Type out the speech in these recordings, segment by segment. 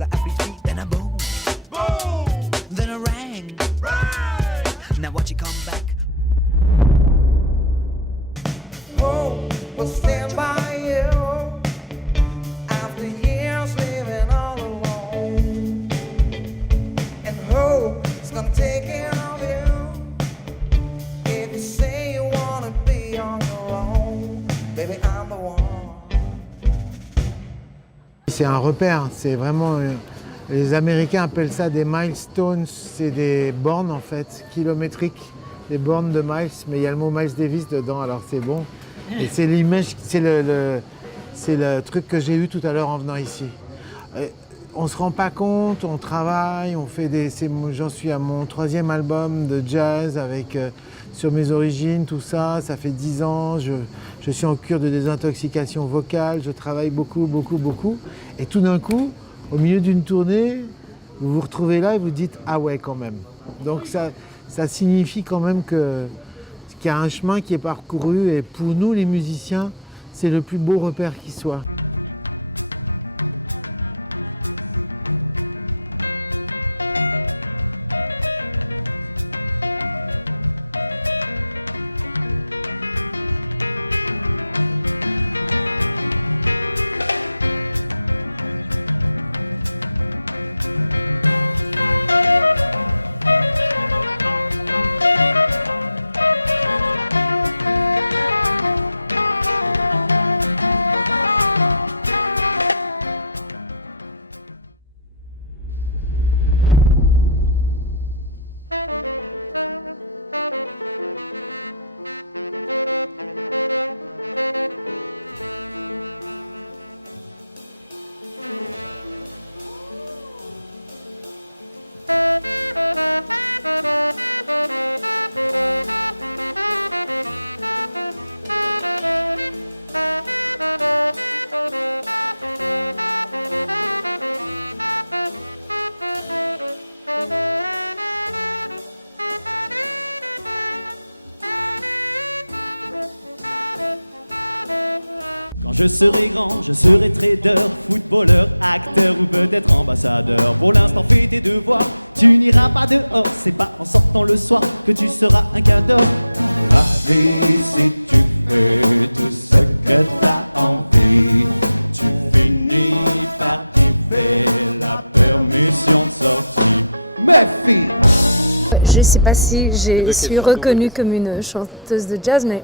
The happy beat, then a boom, boom, then a rang, rang. Now watch it come back. Oh, we'll stand by you after years living all alone. And who is gonna take care of you if you say you wanna be on your own? Baby, I'm the one. C'est un repère, c'est vraiment... les Américains appellent ça des milestones, c'est des bornes en fait, kilométriques, des bornes de miles, mais il y a le mot Miles Davis dedans, alors c'est bon. Et c'est l'image, c'est le truc que j'ai eu tout à l'heure en venant ici. On se rend pas compte, on travaille, on fait des... J'en suis à mon 3e album de jazz avec, sur mes origines, tout ça. Ça fait 10 ans, je suis en cure de désintoxication vocale, je travaille beaucoup, beaucoup, beaucoup. Et tout d'un coup, au milieu d'une tournée, vous vous retrouvez là et vous dites « Ah ouais, quand même ». Donc ça signifie quand même qu'il y a un chemin qui est parcouru et pour nous, les musiciens, c'est le plus beau repère qui soit. Je serai grand, je serai trader, footballeur, acteur ou peut-être ambassadeur. Pour l'instant fais tes devoirs, tu n'iras pas dehors. C'est pas en sortant le soir que tu seras un cadeau. La vie, si tu fais tout ce que t'as envie, tu finis par kiffer la permission de sortie. Mes filles! Je sais pas si je suis reconnue comme une chanteuse de jazz, mais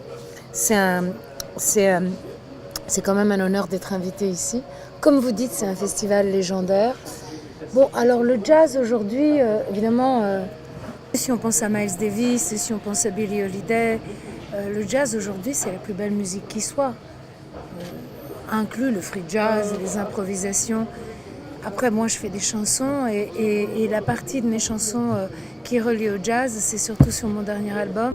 c'est quand même un honneur d'être invitée ici. Comme vous dites, c'est un festival légendaire. Bon, alors le jazz aujourd'hui, évidemment, si on pense à Miles Davis, si on pense à Billie Holiday, le jazz aujourd'hui, c'est la plus belle musique qui soit. Inclut le free jazz, les improvisations. Après, moi, je fais des chansons et la partie de mes chansons qui est reliée au jazz, c'est surtout sur mon dernier album.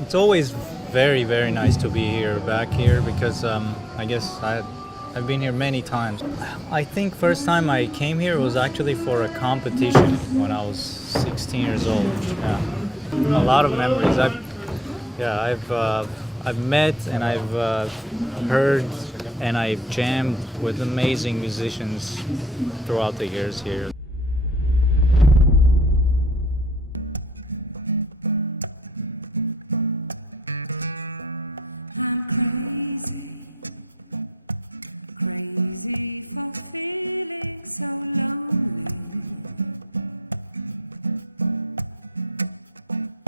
It's always very, very nice to be here, back here, because I guess I've been here many times. I think first time I came here was actually for a competition when I was 16 years old. Yeah. A lot of memories. I've met and I've heard and I've jammed with amazing musicians throughout the years here. Crazy for feeling so lonely.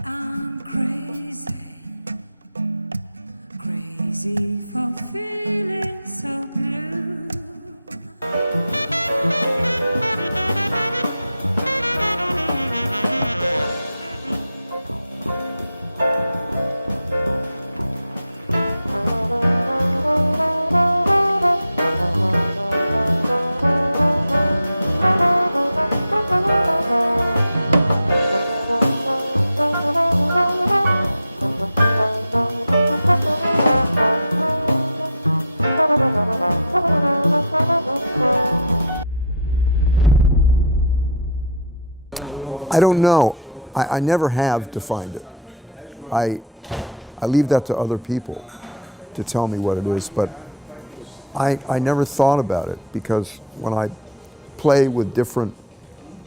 I'm crazy, crazy for feeling so blue. I don't know. I never have defined it. I leave that to other people to tell me what it is, but I never thought about it, because when I play with different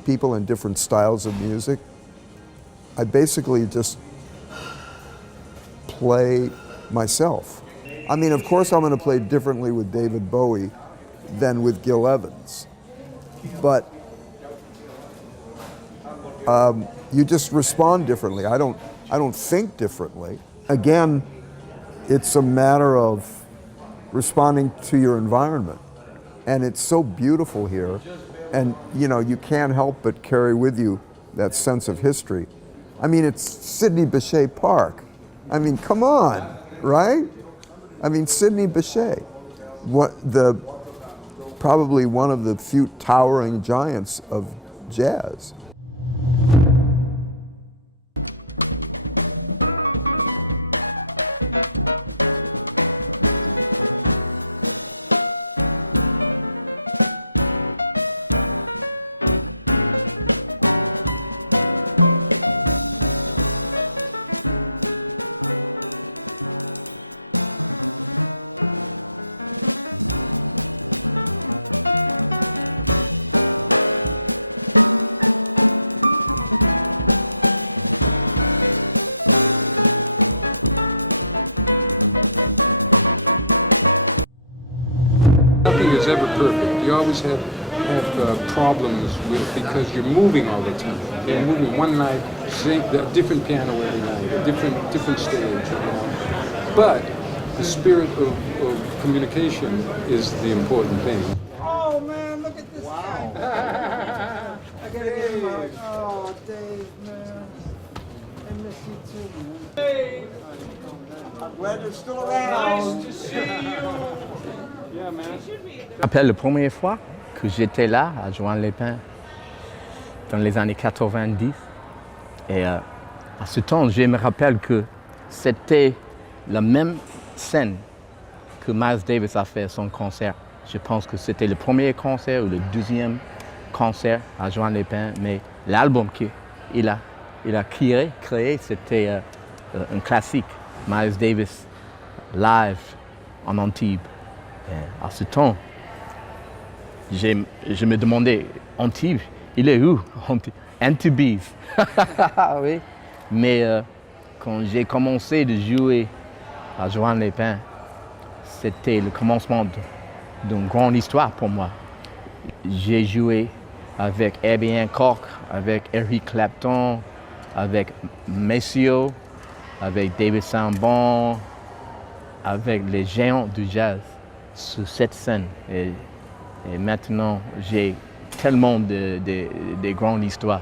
people and different styles of music, I basically just play myself. I mean, of course I'm going to play differently with David Bowie than with Gil Evans, but you just respond differently. I don't think differently. Again, it's a matter of responding to your environment. And it's so beautiful here. And you know, you can't help but carry with you that sense of history. I mean, it's Sidney Bechet Park. I mean, come on, right? I mean, Sidney Bechet, probably one of the few towering giants of jazz. Nothing is ever perfect. You always have problems with, because you're moving all the time. You're moving one night, a different piano every night, a different stage. You know? But the spirit of communication is the important thing. Oh man, look at this. Wow. I gotta get him out. Oh, Dave, man. I miss you too, man. Hey. I'm glad you're still around. Nice to see you. Yeah, man. Je me rappelle la première fois que j'étais là à Juan-les-Pins dans les années 90. Et à ce temps, je me rappelle que c'était la même scène que Miles Davis a fait son concert. Je pense que c'était le premier concert ou le deuxième concert à Juan-les-Pins, mais l'album qu'il a créé, c'était un classique, Miles Davis live en Antibes. Et à ce temps, je me demandais, Antibes, il est où? Antibes. Oui. Mais quand j'ai commencé de jouer à Juan-les-Pins, c'était le commencement d'une grande histoire pour moi. J'ai joué avec Herbie Hancock, avec Eric Clapton, avec Messio, avec David Sanborn, avec les géants du jazz sur cette scène. Et maintenant, j'ai tellement de grandes histoires.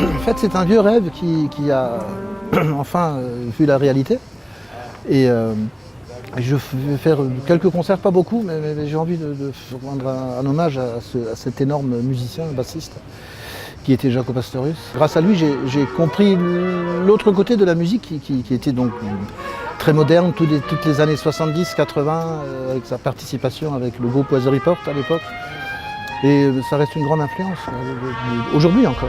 En fait, c'est un vieux rêve qui a enfin vu la réalité. Et je vais faire quelques concerts, pas beaucoup, mais j'ai envie de rendre un hommage à cet énorme musicien, bassiste, qui était Jaco Pastorius. Grâce à lui, j'ai compris l'autre côté de la musique qui était donc très moderne, toutes les années 70-80, avec sa participation avec le groupe Weather Report à l'époque. Et ça reste une grande influence, aujourd'hui encore.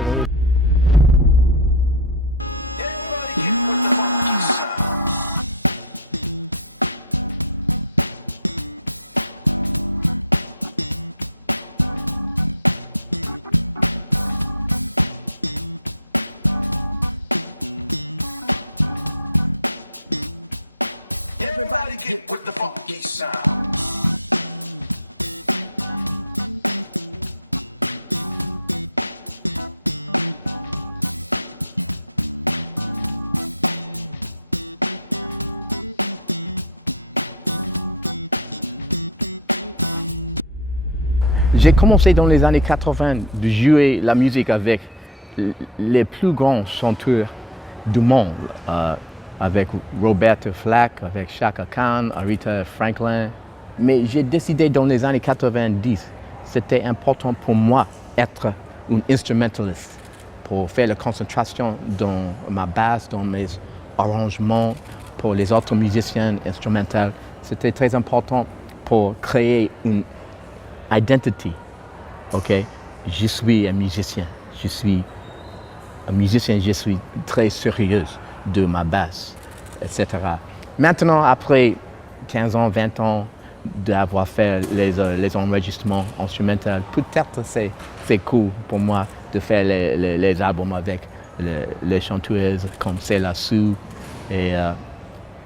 Everybody get with the funky sound. J'ai commencé dans les années 80 de jouer la musique avec les plus grands chanteurs du monde, avec Roberta Flack, avec Chaka Khan, Aretha Franklin. Mais j'ai décidé dans les années 90, c'était important pour moi d'être un instrumentaliste, pour faire la concentration dans ma basse, dans mes arrangements, pour les autres musiciens instrumentaux. C'était très important pour créer une identity. Ok, je suis un musicien. Je suis très sérieuse de ma basse, etc. Maintenant, après 15 ans, 20 ans d'avoir fait les enregistrements instrumentaux, peut-être c'est cool pour moi de faire les albums avec les chanteuses comme Céla Sue. Et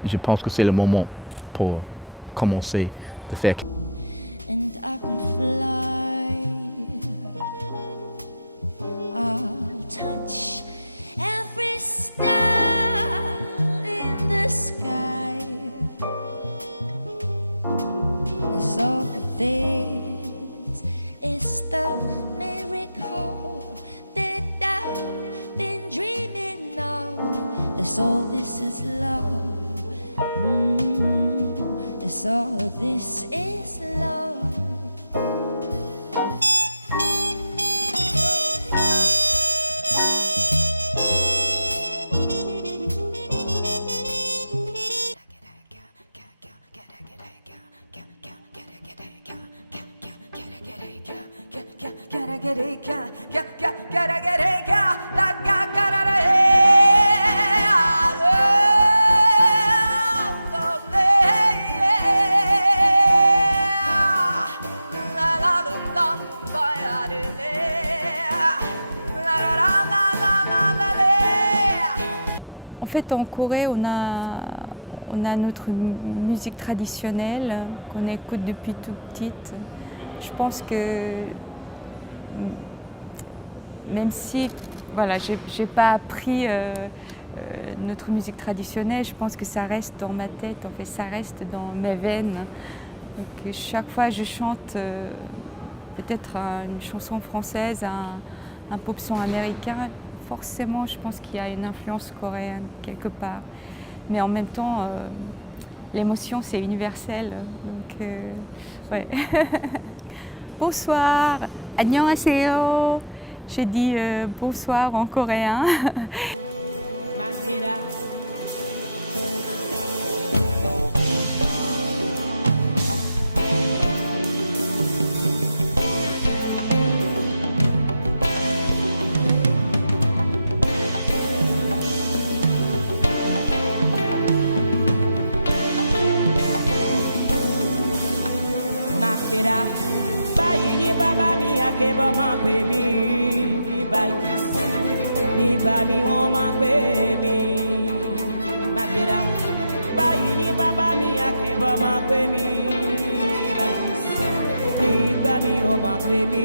je pense que c'est le moment pour commencer de faire. And I can fly. I'll touch every star in the sky. So this is the miracle that I've been dreaming of. So this is love. So this is love. En fait, en Corée, on a notre musique traditionnelle qu'on écoute depuis toute petite. Je pense que même si voilà, j'ai pas appris notre musique traditionnelle, je pense que ça reste dans ma tête, en fait, ça reste dans mes veines. Donc, chaque fois que je chante peut-être une chanson française, un pop son américain, forcément, je pense qu'il y a une influence coréenne quelque part. Mais en même temps, l'émotion, c'est universel. Donc, ouais. Bonsoir, 안녕하세요. J'ai dit bonsoir en coréen. Báyìí ní bàbá mi akébọ̀ máa pè mí Balkis. Nígbà mi wọ́n máa pè mí Makeda. Báyìí ní bàbá mi akébọ̀ máa pè mí Balkis. Nígbà mi wọ́n máa pè mí.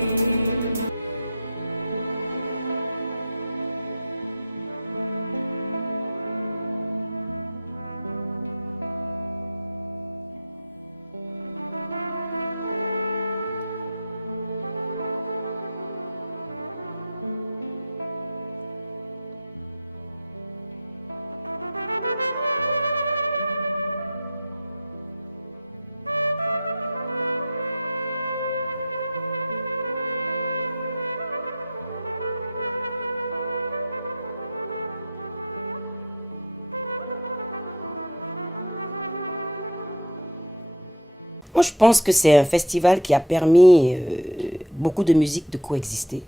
Moi, je pense que c'est un festival qui a permis beaucoup de musiques de coexister.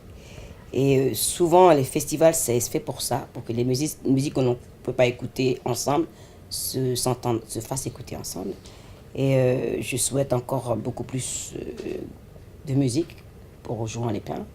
Et souvent, les festivals, c'est fait pour ça, pour que les musiques qu'on ne peut pas écouter ensemble se fassent écouter ensemble. Et je souhaite encore beaucoup plus de musique pour Joan Les Pins.